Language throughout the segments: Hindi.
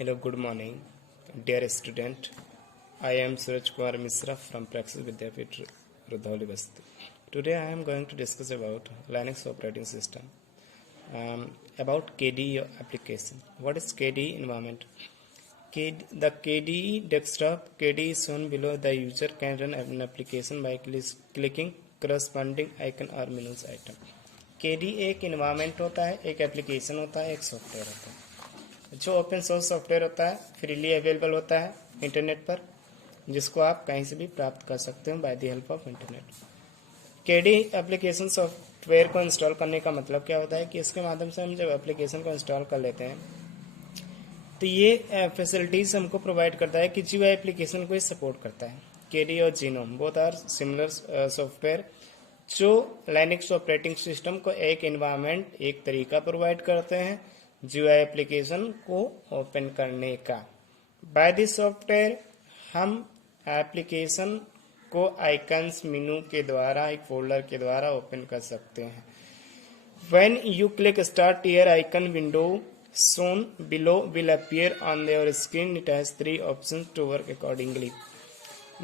Hello, good morning, dear student. I am Suraj Kumar Misra from Praxis Vidyapeeth, Rudholi Basti. Today I am going to discuss about Linux operating system, about KDE application. What is KDE environment? The KDE desktop, KDE is shown below. The user can run an application by clicking corresponding icon or menus item. KDE एक environment होता है, एक application होता है, एक software होता है. जो ओपन सोर्स सॉफ्टवेयर होता है फ्रीली अवेलेबल होता है इंटरनेट पर, जिसको आप कहीं से भी प्राप्त कर सकते हो by the help of internet. KD application software को इंस्टॉल करने का मतलब क्या होता है कि इसके माध्यम से हम जब एप्लीकेशन को इंस्टॉल कर लेते हैं तो ये फैसिलिटीज हमको प्रोवाइड करता है कि जो एप्लीकेशन को सपोर्ट करता है. केडी और GNOME both are similar software जो लाइनक्स ऑपरेटिंग सिस्टम को एक एनवायरनमेंट, एक तरीका प्रोवाइड करते हैं जीवा एप्लीकेशन को ओपन करने का. बाय दिस सॉफ्टवेयर हम एप्लीकेशन को आइकन्स मेनू के द्वारा, एक फोल्डर के द्वारा ओपन कर सकते हैं. When you click start here icon window shown below will appear on your screen. It has 3 options to work accordingly.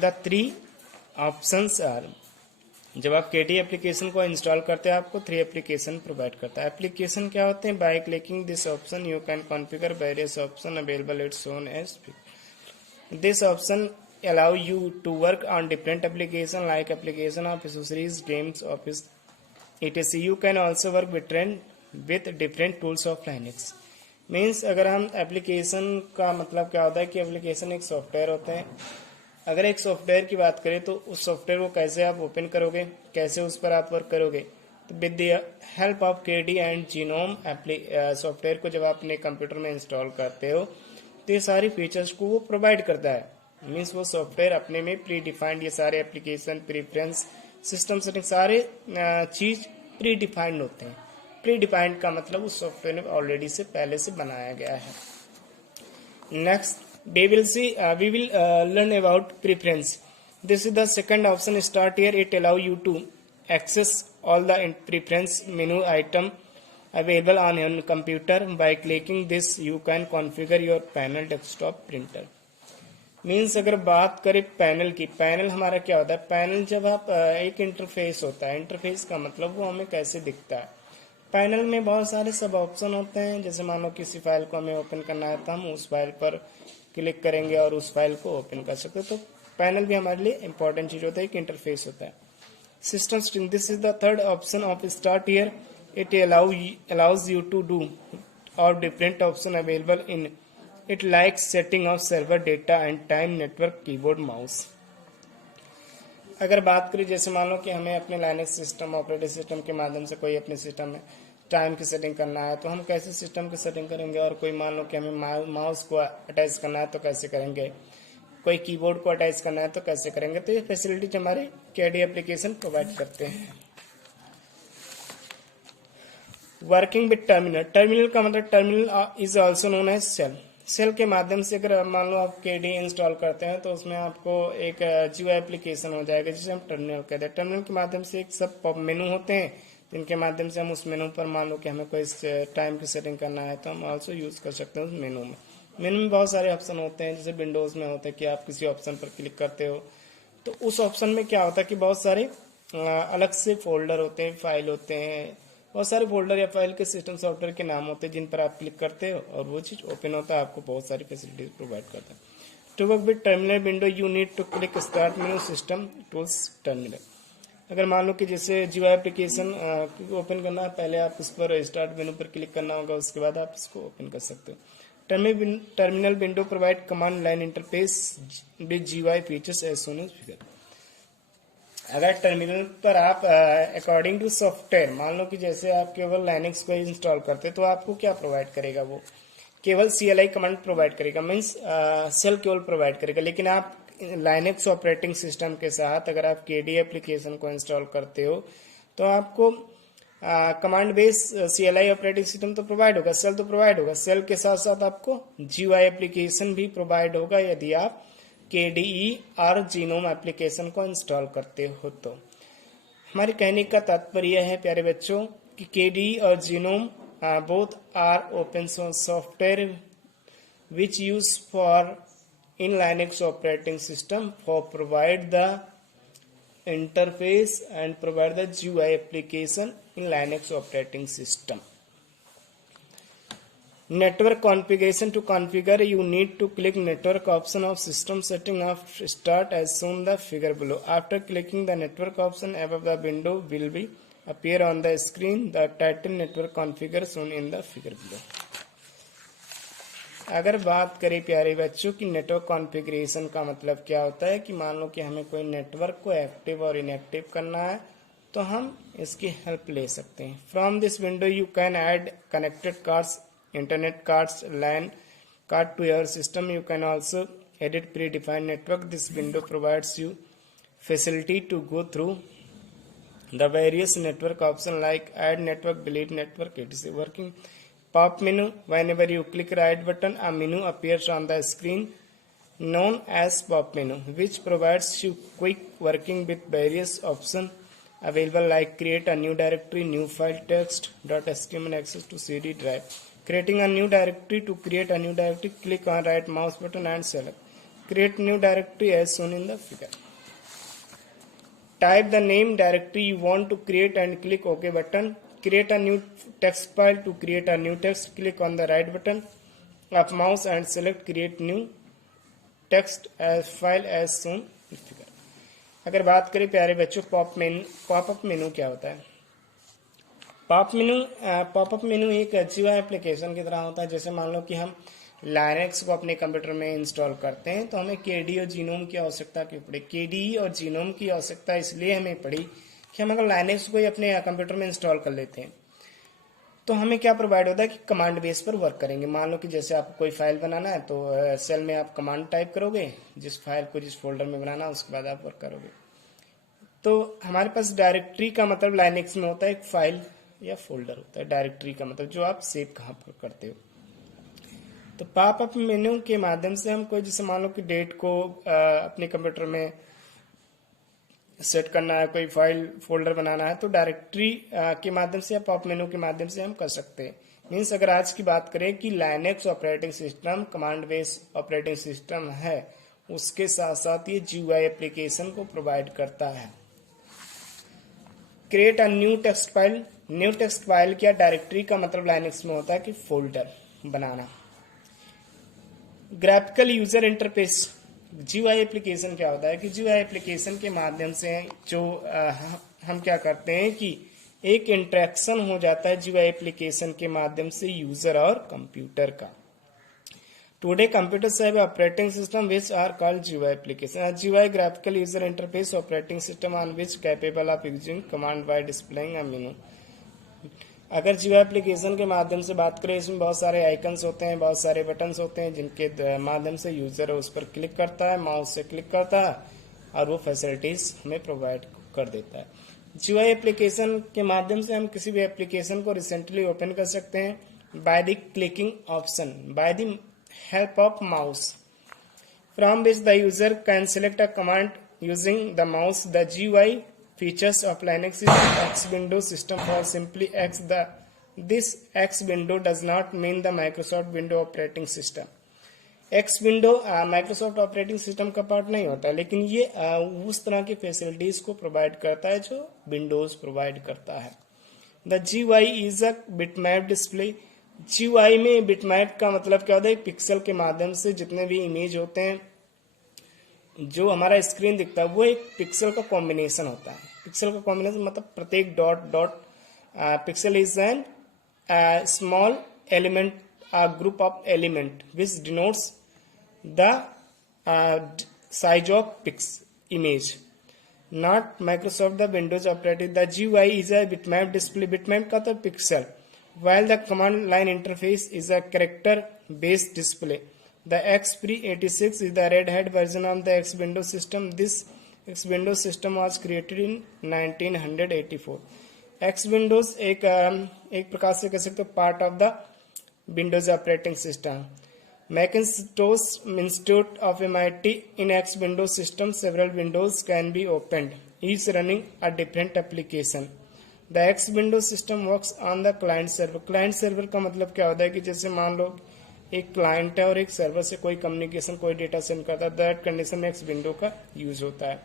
The 3 options are, जब आप केडी एप्लीकेशन को इंस्टॉल करते हैं आपको 3 एप्लीकेशन प्रोवाइड करता है. एप्लीकेशन क्या होते हैं? By clicking this option you can configure various option available it's shown as. This option allow you to work on different application like application of accessories, games, office, etc. You can also work with different tools of Linux. Means अगर हम एप्लीकेशन का मतलब क्या होता है कि एप्लीकेशन एक सॉफ्टवेयर होते हैं. अगर एक सॉफ्टवेयर की बात करें तो उस सॉफ्टवेयर को कैसे आप ओपन करोगे, कैसे उस पर आप वर्क करोगे, तो with the help of KD and genome software को जब आप अपने कंप्यूटर में इंस्टॉल करते हो तो ये सारी फीचर्स को वो प्रोवाइड करता है. मीन्स वो सॉफ्टवेयर अपने में प्री डिफाइंड, ये सारे एप्लीकेशन, प्रीफरेंस, सिस्टम सेटिंग, सारे चीज प्री डिफाइंड होते हैं. प्री डिफाइंड का मतलब उस सॉफ्टवेयर में ऑलरेडी से पहले से बनाया गया है. Next we will learn about preference. This is the second option. Start here. It allow you to access all the preference menu item available on your computer. By clicking this you can configure your panel, desktop, printer. Means अगर बात करें पैनल की, पैनल हमारा क्या होता है? पैनल जब आप एक इंटरफेस होता है. इंटरफेस का मतलब वो हमें कैसे दिखता है. पैनल में बहुत सारे सब ऑप्शन होते हैं. जैसे मान लो किसी फाइल को हमें ओपन करना है तो हम उस फाइल पर क्लिक करेंगे और उस फाइल को ओपन कर सकते हैं. तो पैनल भी हमारे लिए इंपॉर्टेंट चीज होता है, एक इंटरफेस होता है. System string, this is the third option of start here. It allows you to do और different option available in it like setting of server data and time, network, keyboard, mouse. अगर बात करें जैसे मान लो कि हमें अपने लाइनक्स सिस्टम, ऑपरेटिंग सिस्टम के माध्यम से कोई अपने सिस्टम में टाइम की सेटिंग करना है तो हम कैसे सिस्टम की सेटिंग करेंगे. और कोई मान लो कि हमें माउस को अटैच करना है तो कैसे करेंगे, कोई कीबोर्ड को अटैच करना है तो कैसे करेंगे. तो ये फैसिलिटीज हमारे केडी एप्लीकेशन प्रोवाइड करते हैं. Working with terminal. टर्मिनल का मतलब terminal is also known as shell. Shell के माध्यम से अगर मान लो आप केडी इंस्टॉल करते हैं तो उसमें आपको एक जीवा एप्लीकेशन हो जाएगा जिसे हम टर्मिनल कहते हैं. टर्मिनल के माध्यम से एक सब मेनू होते हैं जिनके माध्यम से हम उस मेनू पर मान लो कि हमें कोई टाइम की सेटिंग करना है तो हम ऑल्सो यूज कर सकते हैं उस मेनू में. मेनू में बहुत सारे ऑप्शन होते हैं. जैसे विंडोज में होता है कि आप किसी ऑप्शन पर क्लिक करते हो तो उस ऑप्शन में क्या होता है कि बहुत सारे अलग से फोल्डर होते हैं, फाइल होते हैं, बहुत सारे फोल्डर या फाइल के सिस्टम सॉफ्टवेयर के नाम होते हैं जिन पर आप क्लिक करते हो और वो चीज ओपन होता है, आपको बहुत सारी फैसिलिटीज प्रोवाइड करता है. To work with terminal window you need to click start menu, system tools, terminal. अगर मान लो कि जैसे जीवा एप्लीकेशन ओपन करना है, पहले आप इस पर स्टार्ट मेनू पर क्लिक करना होगा, उसके बाद आप इसको ओपन कर सकते हो. Terminal window provide command line interface with GUI features as soon as figure. अगर टर्मिनल पर आप अकॉर्डिंग टू सॉफ्टवेयर, मान लो कि जैसे आप केवल लाइनक्स को इंस्टॉल करते हैं तो आपको क्या प्रोवाइड करेगा, वो केवल CLI कमांड प्रोवाइड करेगा. मीन्स सेल केवल प्रोवाइड करेगा. लेकिन आप लाइनक्स ऑपरेटिंग सिस्टम के साथ अगर आप केडी एप्लीकेशन को इंस्टॉल करते हो तो आपको command base CLI operating system तो प्रोवाइड होगा, सेल तो प्रोवाइड होगा. सेल के साथ साथ आपको जीवाई एप्लीकेशन भी प्रोवाइड होगा यदि आप KDE और जीनोम एप्लीकेशन को इंस्टॉल करते हो. तो हमारे कहने का तात्पर्य है प्यारे बच्चों कि KDE और GNOME both are open source software which used for in Linux operating system for provide the interface and provide the GUI application in Linux operating system. Network configuration. To configure, you need to click network option of system setting of start as shown the figure below. After clicking the network option above, the window will be appear on the screen. The title network configure shown in the figure below. अगर बात करें प्यारे बच्चों की नेटवर्क कॉन्फ़िगरेशन का मतलब क्या होता है कि मान लो कि हमें कोई नेटवर्क को एक्टिव और इनएक्टिव करना है तो हम इसकी हेल्प ले सकते हैं. From this window you can add connected cards, internet cards, LAN card to your system. You can also edit predefined network. This window provides you facility to go through the various network option like add network, delete network, etc. Working pop menu. Whenever you click right button, a menu appears on the screen known as pop menu, which provides you quick working with various options available like create a new directory, new file, text, .html, access to CD drive. Creating a new directory. To create a new directory, click on right mouse button and select create new directory as shown in the figure. Type the name directory you want to create and click OK button. Create a new text file. To create a new text, click on the right button of mouse and select create new text as file as shown in figure. अगर बात करें प्यारे बच्चों पॉपअप मेनू क्या होता है. पॉपअप मेनू एक GUI एप्लीकेशन की तरह होता है. जैसे मान लो कि हम लाइनेक्स को अपने कंप्यूटर में इंस्टॉल करते हैं तो हमें केडी और जीनोम की आवश्यकता क्यों पड़ी. केडी और जीनोम की आवश्यकता इसलिए हमें पड़ी कि हम अगर लाइनेक्स को ही अपने कंप्यूटर में इंस्टॉल कर लेते हैं तो हमें क्या प्रोवाइड होता है कि कमांड बेस पर वर्क करेंगे. मान लो कि जैसे आपको कोई फाइल बनाना है तो सेल में आप कमांड टाइप करोगे, जिस फाइल को जिस फोल्डर में बनाना है उसके बाद आप वर्क करोगे. तो हमारे पास डायरेक्टरी का मतलब लाइनेक्स में होता है एक फाइल या फोल्डर होता है. डायरेक्टरी का मतलब जो आप सेव कहाँ पर करते हो. तो पॉपअप मेन्यू के माध्यम से हम कोई जैसे मान लो कि डेट को अपने कंप्यूटर में सेट करना है, कोई फाइल फोल्डर बनाना है तो डायरेक्टरी के माध्यम से या पॉप मेन्यू के माध्यम से हम कर सकते हैं. मीन्स अगर आज की बात करें कि Linux operating system command based operating system है, उसके साथ साथ ये GUI एप्लीकेशन को प्रोवाइड करता है. Create a new text file. New text file क्या डायरेक्टरी का मतलब लाइनेक्स में होता है कि फोल्डर बनाना. Graphical user interface. GUI application क्या होता है कि GUI एप्लीकेशन के माध्यम से जो हम क्या करते हैं कि एक इंटरेक्शन हो जाता है GUI एप्लीकेशन के माध्यम से यूजर और कंप्यूटर का. Today computers have operating system which are called GUI application. GUI graphical user interface operating system on which capable of using command by displaying a menu. अगर GUI एप्लीकेशन के माध्यम से बात करें, इसमें बहुत सारे आइकन्स होते हैं, बहुत सारे बटन्स होते हैं जिनके माध्यम से यूजर उस पर क्लिक करता है, माउस से क्लिक करता है और वो फैसिलिटीज हमें प्रोवाइड कर देता है. GUI एप्लीकेशन के माध्यम से हम किसी भी एप्लीकेशन को रिसेंटली ओपन कर सकते हैं by the clicking option by the help of mouse from which the user can select a command using the mouse. The GUI features of Linux is X window system for simply X. This X window does not mean the Microsoft Windows operating system. X window Microsoft operating system का पार्ट नहीं होता, लेकिन ये उस तरह की फैसिलिटीज को प्रोवाइड करता है जो विंडोज प्रोवाइड करता है. The GUI is a bitmap display. GUI में बिटमैप का मतलब क्या होता है, पिक्सल के माध्यम से जितने भी इमेज होते हैं, जो हमारा स्क्रीन दिखता है वो एक पिक्सल का कॉम्बिनेशन होता है. पिक्सल का कॉम्बिनेशन मतलब प्रत्येक dot pixel is an small element, group of element which denotes the size of image. Not Microsoft the Windows operating. The GUI is a bitmap display. Bitmap का तो pixel, while the command line interface is a character based display. The X86 is the Red Hat version of the X Windows system. This X Windows system was created in 1984. X Windows एक प्रकार से कह सकते हो part of the Windows operating system. Macintosh Institute of MIT in X Windows system several windows can be opened, each running a different application. The X Windows system works on the client server. Client server का मतलब क्या होता है कि जैसे मान लो एक क्लाइंट है और एक सर्वर से कोई कम्युनिकेशन, कोई डेटा सेंड करता है, दैट कंडीशन में एक्स विंडो का यूज होता है।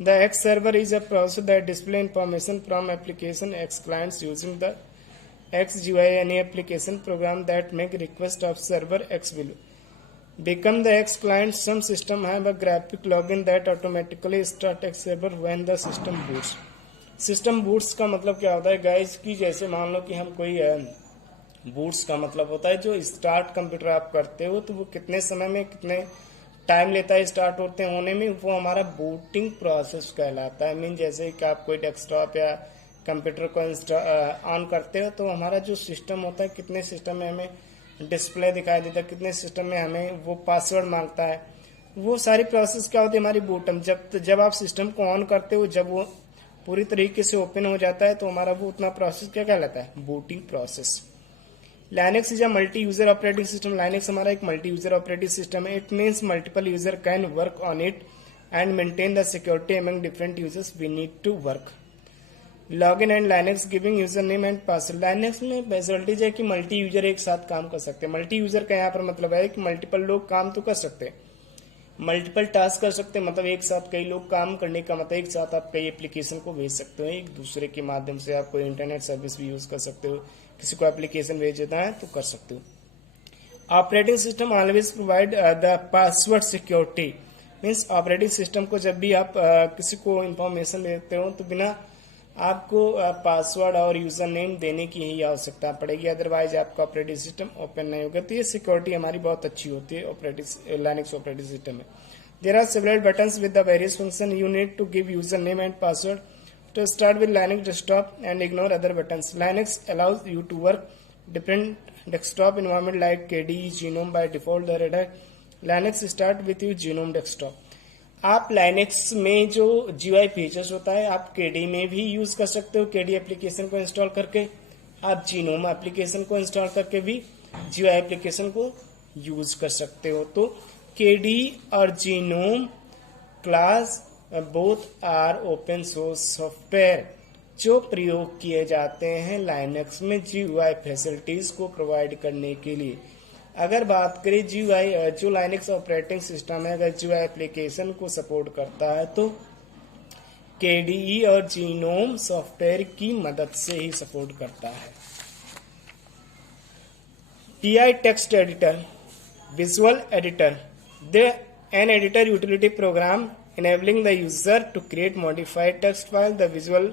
The x server is a process that display information from application x clients using the x GUI any application program that make request of server X will become the X client. Some system have a graphic login that automatically start X server when the system boots. System boots का मतलब क्या होता है गाइस कि जैसे मान लो कि हम कोई बूट्स का मतलब होता है जो स्टार्ट कंप्यूटर आप करते हो तो वो कितने समय में कितने टाइम लेता है स्टार्ट होते होने में, वो हमारा बूटिंग प्रोसेस कहलाता है। मीन जैसे कि आप कोई डेस्कटॉप या कंप्यूटर को ऑन करते हो तो हमारा जो सिस्टम होता है कितने सिस्टम में हमें डिस्प्ले दिखाई देता है, कितने सिस्टम में हमें वो पासवर्ड मांगता है, वो सारी प्रोसेस क्या होती है हमारी बूटम। जब आप सिस्टम को ऑन करते हो, जब वो पूरी तरीके से ओपन हो जाता है तो हमारा वो उतना प्रोसेस क्या कहलाता है, booting process. Linux is a multi user operating system. Linux हमारा एक मल्टी यूजर ऑपरेटिंग सिस्टम है। It means multiple user can work on it and maintain the security among different users we need to work. Login and Linux giving user name and password. Linux में फैसिलिटीज है कि मल्टी यूजर एक साथ काम कर सकते हैं। मल्टी यूजर का यहाँ पर मतलब है कि मल्टीपल लोग काम तो कर सकते हैं, मल्टीपल टास्क कर सकते हैं, मतलब एक साथ कई लोग काम करने का मतलब एक साथ आप कई एप्लीकेशन को भेज सकते हो एक दूसरे के माध्यम से। आप कोई इंटरनेट सर्विस भी यूज कर सकते हो, किसी को एप्लीकेशन भेजना है तो कर सकते हो। Operating system always provide the password security. Means operating system को जब भी आप किसी को इंफॉर्मेशन देते हो तो बिना आपको पासवर्ड और यूजर नेम देने की ही आवश्यकता पड़ेगी, अदरवाइज आपका ऑपरेटिंग सिस्टम ओपन नहीं होगा। तो ये सिक्योरिटी हमारी बहुत अच्छी होती है ऑपरेटिंग लाइनेक्स ऑपरेटिंग सिस्टम में। There are several buttons with the various function. You need to give user name and password to start with Linux desktop and ignore other buttons. Linux allows you to work different desktop environment like KDE, GNOME by default the Red Hat Linux start with you GNOME desktop. आप Linux में जो GUI फीचर्स होता है आप KDE में भी यूज कर सकते हो, KDE एप्लीकेशन को इंस्टॉल करके। आप GNOME एप्लीकेशन को इंस्टॉल करके भी GUI एप्लीकेशन को यूज कर सकते हो। तो KDE और GNOME class both are open source software जो प्रयोग किए जाते हैं लाइनेक्स में GUI फैसिलिटीज को प्रोवाइड करने के लिए। अगर बात करें GUI जो लाइनेक्स ऑपरेटिंग सिस्टम है अगर GUI एप्लीकेशन को सपोर्ट करता है तो KDE और GNOME सॉफ्टवेयर की मदद से ही सपोर्ट करता है। PI text editor, visual editor, an editor utility program enabling the user to create modified text file. The visual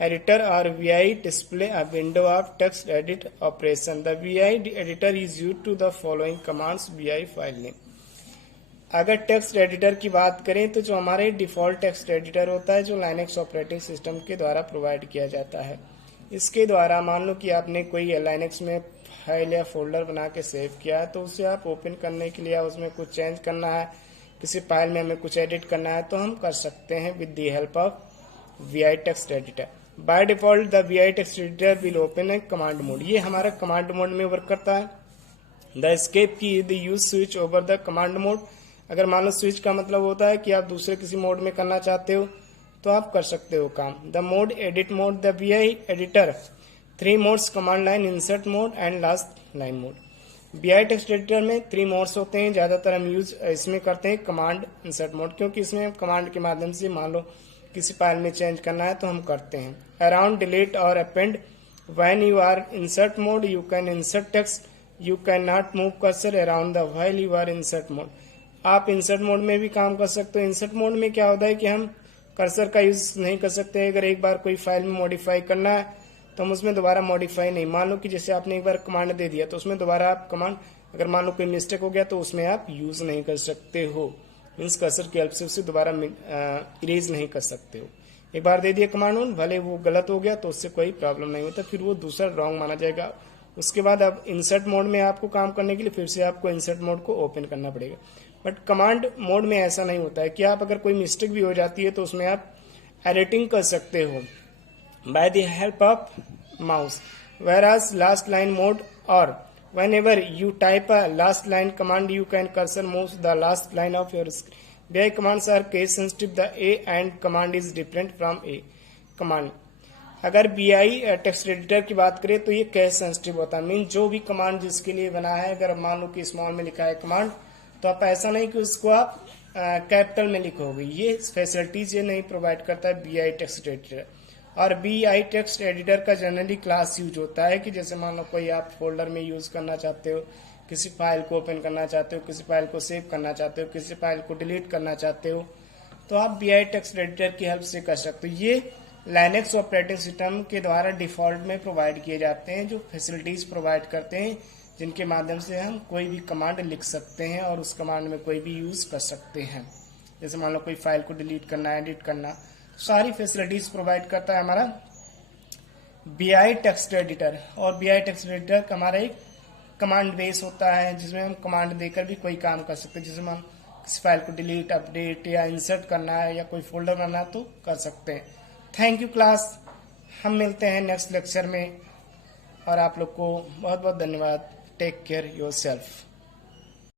editor or VI display a window of text edit operation. The VI editor is used to the following commands. VI file name. अगर टेक्स्ट एडिटर की बात करें तो जो हमारे डिफॉल्ट टेक्स्ट एडिटर होता है जो लाइनेक्स ऑपरेटिंग सिस्टम के द्वारा प्रोवाइड किया जाता है, इसके द्वारा मान लो कि आपने कोई लाइनेक्स में फाइल या फोल्डर बना के सेव किया है तो उसे आप ओपन करने के लिए उसमें कुछ चेंज करना है, किसी फाइल में हमें कुछ एडिट करना है तो हम कर सकते हैं with the help of VI text editor. By default the VI text editor will open A command mode. ये हमारा कमांड मोड में वर्क करता है। द एस्केप की the use switch over the command mode. अगर मान लो स्विच का मतलब होता है कि आप दूसरे किसी मोड में करना चाहते हो तो आप कर सकते हो काम। The mode edit mode the VI editor 3 modes command line, insert mode and last line mode. VI text editor में 3 मोड्स होते हैं, ज्यादातर हम यूज इसमें करते हैं कमांड इंसर्ट मोड, क्योंकि इसमें कमांड के माध्यम से मान लो किसी फाइल में चेंज करना है तो हम करते हैं। अराउंड, डिलीट और append. When you are insert mode you can insert text, you can not move cursor around the while you are insert mode. आप इंसर्ट मोड में भी काम कर सकते हो। इंसर्ट मोड में क्या होता है कि हम कर्सर का यूज नहीं कर सकते। अगर एक बार कोई फाइल में मॉडिफाई करना है तो हम उसमें दोबारा मॉडिफाई नहीं, मान लो कि जैसे आपने एक बार कमांड दे दिया तो उसमें दोबारा आप कमांड अगर मान लो कोई मिस्टेक हो गया तो उसमें आप यूज नहीं कर सकते हो। मीन्स कर्सर की हेल्प से उसे दोबारा इरेज नहीं कर सकते हो। एक बार दे दिया कमांड भले वो गलत हो गया तो उससे कोई प्रॉब्लम नहीं होता, फिर वो दूसरा रॉन्ग माना जाएगा। उसके बाद अब इंसर्ट मोड में आपको काम करने के लिए फिर से आपको इंसर्ट मोड को ओपन करना पड़ेगा। बट कमांड मोड में ऐसा नहीं होता है कि आप अगर कोई मिस्टेक भी हो जाती है तो उसमें आप एडिटिंग कर सकते हो by the help of mouse, whereas last line mode or whenever you type a last line command you can cursor moves the last line of your script. VI commands are case sensitive. The A and command is different from A command. अगर BI टेक्स्ट एडिटर की बात करें तो ये केस सेंसिटिव होता है, मीन जो भी कमांड जिसके लिए बना है, अगर मान लो कि स्मॉल में लिखा है कमांड, तो आप ऐसा नहीं कि उसको आप कैपिटल में लिखोगे। ये फैसिलिटीज ये नहीं प्रोवाइड करता है BI टेक्स्ट एडिटर। और BI टेक्स्ट एडिटर का जनरली क्लास यूज होता है कि जैसे मान लो कोई आप फोल्डर में यूज करना चाहते हो, किसी फाइल को ओपन करना चाहते हो, किसी फाइल को सेव करना चाहते हो, किसी फाइल को डिलीट करना चाहते हो, तो आप BI टेक्स्ट एडिटर की हेल्प से कर सकते हो। ये लाइनेक्स ऑपरेटिंग सिस्टम के द्वारा डिफॉल्ट में प्रोवाइड किए जाते हैं, जो फैसिलिटीज प्रोवाइड करते हैं, जिनके माध्यम से हम कोई भी कमांड लिख सकते हैं और उस कमांड में कोई भी यूज कर सकते हैं। जैसे मान लो कोई फाइल को डिलीट करना, एडिट करना, सारी फैसिलिटीज प्रोवाइड करता है हमारा BI टेक्स्ट एडिटर। और BI टेक्स्ट एडिटर का हमारा एक कमांड बेस होता है, जिसमें हम कमांड देकर भी कोई काम कर सकते हैं। जैसे हम किसी फाइल को डिलीट, अपडेट या इंसर्ट करना है या कोई फोल्डर बनाना है तो कर सकते हैं। थैंक यू क्लास, हम मिलते हैं नेक्स्ट लेक्चर में, और आप लोग को बहुत बहुत धन्यवाद। Take care yourself.